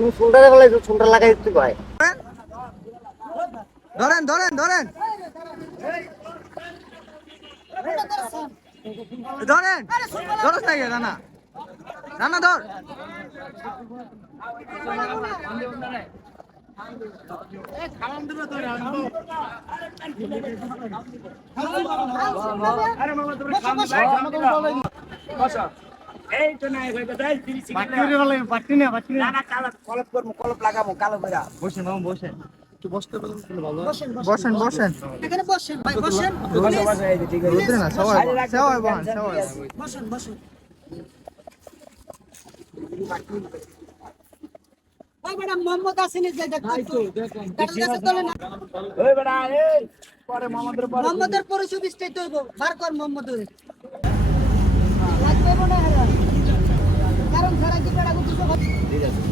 তুমি চুলটা বলে চুলটা লাগাই দিতে ভাই ধরেন ধরেন ধরেন। ধরেন। ধরস না রানা। রানা ধর। এই তো নাই ভাই বাদাই তিরিশ না না। কালো কলপ করব কলপ লাগাবো কালো কইরা বসেন মামা বসেন। একটু বসতে পারেন বসেন বসেন। এখানে বসেন ভাই বসেন। বসে বসে এই যে ঠিক আছে। না সবাই সবাই বসেন সবাই। বসেন বসেন। ওই ম্যাডাম মোহাম্মদ আসিনি যে দেখো। কারণ কাছে তোলে না। ওই বেটা এই পরে মামাদের পরে মোহাম্মদের পরিচয় বিস্তারিত হইব। বার কর মোহাম্মদের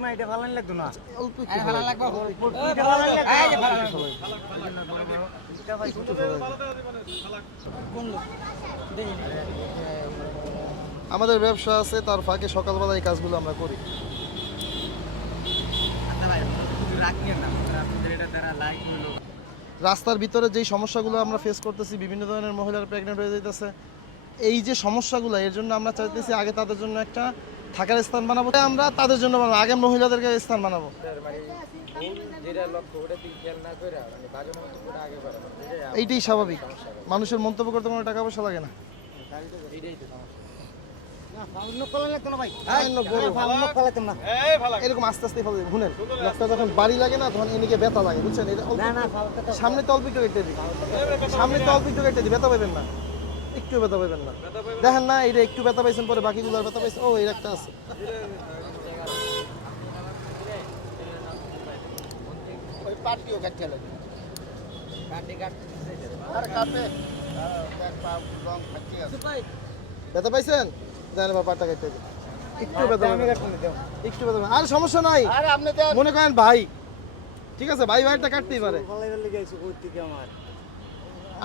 না এটা এটা লাগতো না। অল্প একটু ভালো লাগবে আমাদের ব্যবসা আছে তার ফাঁকে সকালবেলা এই কাজগুলো আমরা করি। রাস্তার ভিতরে যেই সমস্যাগুলো আমরা ফেস করতেছি বিভিন্ন ধরনের মহিলার প্রেগনেন্ট হয়ে যাইতেছে এই যে সমস্যাগুলো এর জন্য আমরা চাইতেছি আগে তাদের জন্য একটা থাকার স্থান বানাবো। আমরা তাদের জন্য বানাবো আগে মহিলাদেরকে স্থান বানাবো। এইটাই স্বাভাবিক। মানুষের মন্তব্য করতে কোনো টাকা পয়সা লাগে না। হ্যাঁ, এরকম আস্তে আস্তে ফেলে শুনেন লোকটা যখন বাড়ি লাগে না তখন এদিকে ব্যথা লাগে বুঝছেন। সামনে তো অল্প একটু কেটে দিই সামনে তো অল্প একটু কেটে দিই ব্যথা পাবেন না। একটু ব্যথা পাবেন না। দেখেন না এটা একটু ব্যথা পাইছেন পরে বাকিগুলো আর ব্যথা পাইছেন ও এর একটা আছে। ব্যথা পাইছেন? জানেন বাবা পাটা কেটে দিই একটু ব্যথা। একটু ব্যথা আর সমস্যা নাই। মনে করেন ভাই। ঠিক আছে ভাই ভাইটা কাটতেই পারে। গেছি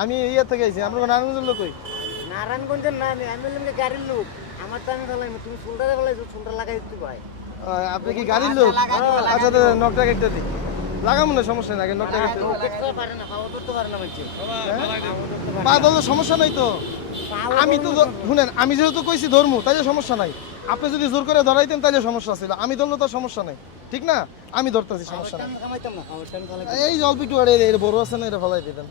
আমি ইয়ে থেকে আইছি আমরা নারায়ণগঞ্জের লোকই নারায়ণগঞ্জের না আমি আমি বললাম গাড়ির লোক। আমার তো আমি ফেলাই তুমি চুলটা বলে চুলটা লাগাই দিতে ভাই আপনি কি গাড়ির লোক? আচ্ছা দাদা নকটা কেটে দিই। লাগাবো না সমস্যা নাই নকটা কেটে পারে না খাওয়া ধরতে পারে না বলছে। পা ধরলে সমস্যা নাই তো? আমি তো শুনেন আমি যেহেতু কইছি ধর্ম তাইলে সমস্যা নাই। আপনি যদি জোর করে ধরাইতেন তাইলে সমস্যা ছিল। আমি ধরলে তো সমস্যা নাই। ঠিক না? আমি ধরতেছি সমস্যা নাই। এই একটু আরে বড় আছে না এটা ফলাই দিতেন।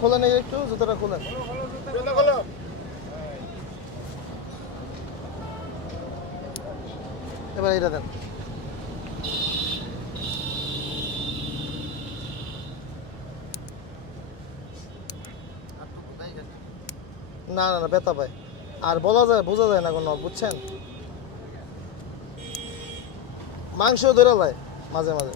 খোলেন একটু জুতোটা খোলেন। এবার এটা দেন। না না না ব্যথা পায় আর বলা যায় বোঝা যায় না কোনো বুঝছেন? মাংস ধরে যায় মাঝে মাঝে।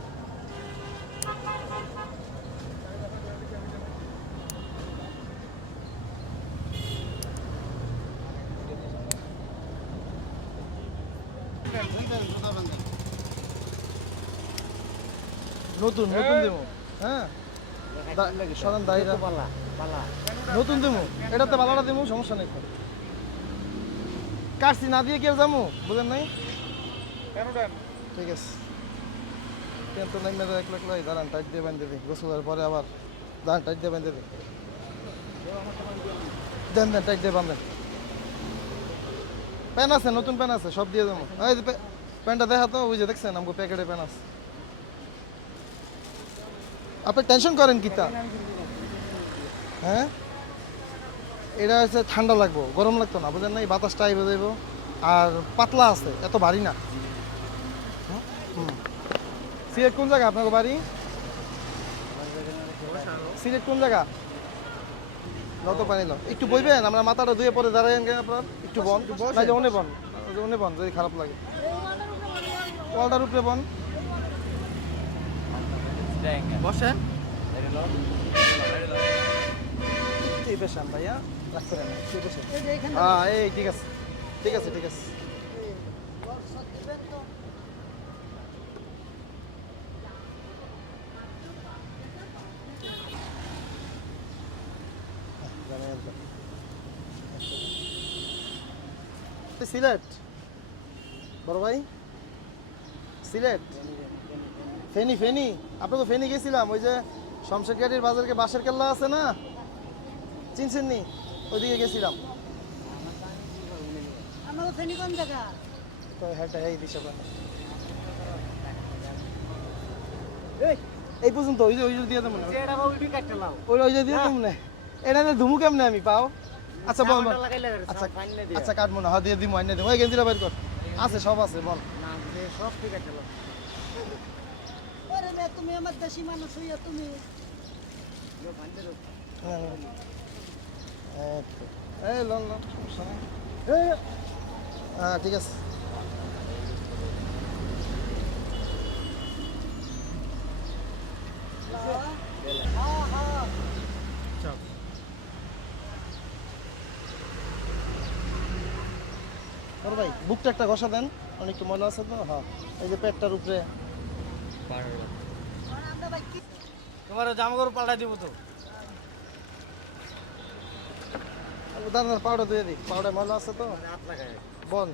নতুন নতুন দেবো। হ্যাঁ? দা- সরান দাঁড়িয়ে পালা পালা। নতুন দেবো এটাতে বালাটা দেবো সমস্যা নেই। কাটছি না দিয়ে কেউ যাব বুঝেন নাই? ঠিক আছে। কেন তো নাই মেরে এক লাখ লাই দাঁড়ান টাইট দিয়ে বেঁধে দিই। গোসলের পরে আবার দাঁড়ান টাইট দিয়ে বেঁধে দিই। দেন দেন টাইট দিয়ে বাঁধেন। প্যান আছে নতুন প্যান আছে সব দিয়ে দেবো। এই প্যান্টটা দেখা তো ওই যে দেখছেন আমাকে প্যাকেটে প্যান আছে। আপনি টেনশন করেন কি তা হ্যাঁ? এটা হচ্ছে ঠান্ডা লাগবো গরম লাগতো না বুঝেন না? এই বাতাসটা আইবে যাইব। আর পাতলা আছে এত ভারী না। সিলেট কোন জায়গা আপনার বাড়ি? সিলেট কোন জায়গা? নত পানি লো একটু বইবেন আমরা মাথাটা ধুয়ে পরে দাঁড়াইন কেন আপনার? একটু বন। না যে অনে বন অনে বন যদি খারাপ লাগে। ওয়ালটার উপরে বন। বসেন। এই পেশান ভাইয়া। হ্যাঁ সিলেট। বড় ভাই। সিলেট। ফেনি ফেনি। আপনি তো ফেনি গেছিলাম, ওই যে শমশেরগাড়ির বাজারকে বাঁশের কেল্লা আছে না? চিনছেন নি ওইদিকে গেছিলাম। আমারও ফেনি কোন জায়গা? তো এই দিশা এই। এই পর্যন্ত ওই যে ওই যে দিয়ে দেবো না। ওই ওই যে দিয়ে দেবো না। এটা ধুমু কেমনে আমি পাও? আচ্ছা বল আচ্ছা আচ্ছা কাটবো না। হ্যাঁ দিয়ে দিবো আইনে দিবো ওই গেঞ্জিটা বের কর। আছে সব আছে বল। না যে সব ঠিক আছে লাও তুমি আমার দেশি মানুষ হইয়া তুমি। এই লন লন সমস্যা নেই। হ্যাঁ ঠিক আছে। হ্যাঁ হ্যাঁ ভাই বুকটা একটা ঘষা দেন। অনেক একটু ময়লা আছে তো হ্যাঁ। এই যে পেটটার উপরে। আর আমরা ভাই তোমার জামাকাপড় পাল্টাই দিব তো। দাঁড়ান পাউডার দিয়ে দিই। পাউডার ময়লা আছে তো? হাত বল।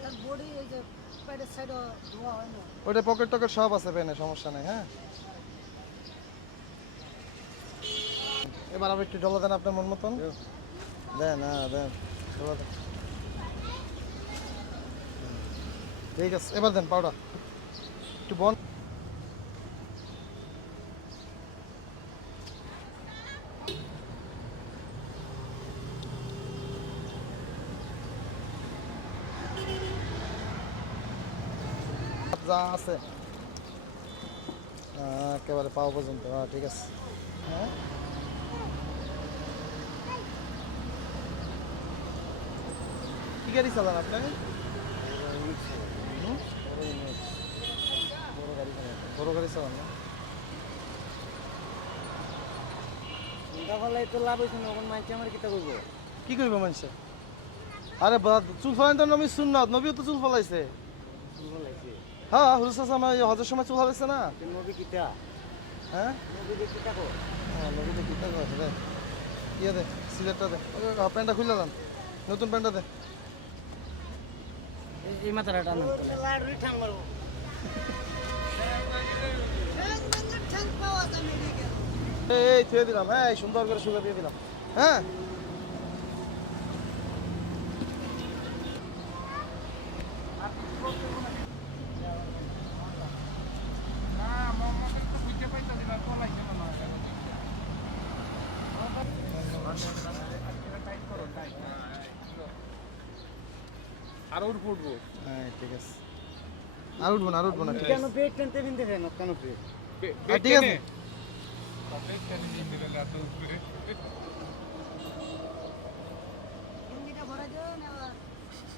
তার বডি এই যে পেটের সাইডে ধোয়া হয় না। ওইটা পকেট টকেট সব আছে পেনে সমস্যা নেই হ্যাঁ? এবার আবার একটু জল দেন আপনার মন মতন। দেন হ্যাঁ দেন। ঠিক আছে এবার দেন পাউডার। একটু বন। যা আছে। একেবারে পাওয়া পর্যন্ত। হ্যাঁ ঠিক আছে। হ্যাঁ? কি গাড়ি চালান আপনি? হুম? বড় গাড়ি চালান না? তো লাভ হইছে না কোন মাইছে আমার কিতা কইব? কি করবে মানুষে? আরে চুল ফলাইন তো নবী সুন্নত নবীও তো চুল ফলাইছে। লাগছে হ্যাঁ হুজুর সাসা আমার হজের সময় চুল ফলাইছে না? নবী কিতা? হ্যাঁ? নবী কিতা কো হ্যাঁ নবী কিতা করে দে ইয়ে দে সিলেটটা দে। প্যান্টটা খুলে দেন। নতুন প্যান্টটা দে। এই মাথাটা টানো। এই থুয়ে দিলাম। হ্যাঁ এই সুন্দর করে সুগা দিয়ে দিলাম। হ্যাঁ? আর উঠবো উঠবো। হ্যাঁ ঠিক আছে। আর উঠবো না আর উঠবো না ঠিক কেন আছে। পেট টেনতে বিনতে কেন কেন পেট ঠিক আছে।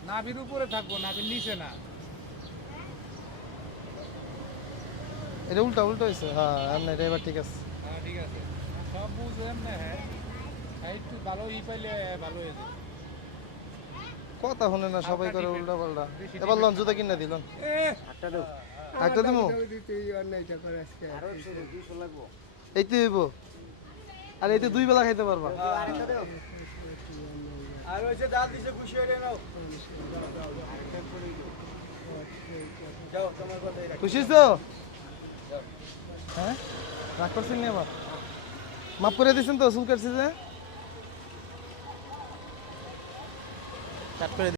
নাভির উপরে থাকব নাভির নিচে না। এটা উল্টা উল্টা হয়েছে হ্যাঁ এমনি এটা এবার ঠিক আছে। হ্যাঁ ঠিক আছে। সব বুঝো এমনি হ্যাঁ। হ্যাঁ, একটু ভালো ই পাইলে ভালো হয়ে যাবে কথা শুনে না সবাই করে উল্টা পাল্টা। এবার লঞ্চ জুতা কিনে দিল। একটা দিমু? এইতে হইব। আর এইতে দুই বেলা খাইতে পারবা। আর দিছে খুশি হয়ে নাও। খুশি হ্যাঁ? রাগ করছেন নি আবার? মাফ করে দিয়েছেন তো চুল কাটছি যে? কাট করে